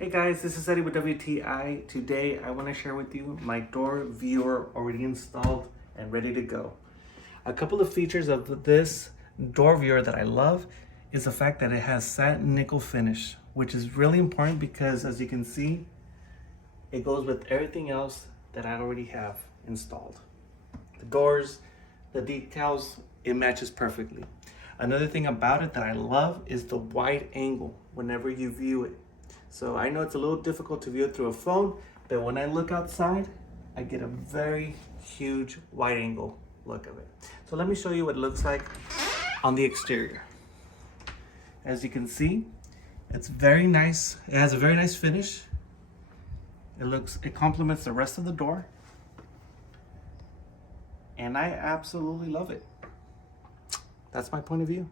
Hey guys, this is Eddie with WTI. Today I want to share with you my door viewer already installed and ready to go. A couple of features of this door viewer that I love is the fact that it has satin nickel finish, which is really important because as you can see, it goes with everything else that I already have installed. The doors, the decals, it matches perfectly. Another thing about it that I love is the wide angle whenever you view it. So I know it's a little difficult to view it through a phone, but when I look outside, I get a very huge wide angle look of it. So let me show you what it looks like on the exterior. As you can see, it's very nice. It has a very nice finish. It complements the rest of the door. And I absolutely love it. That's my point of view.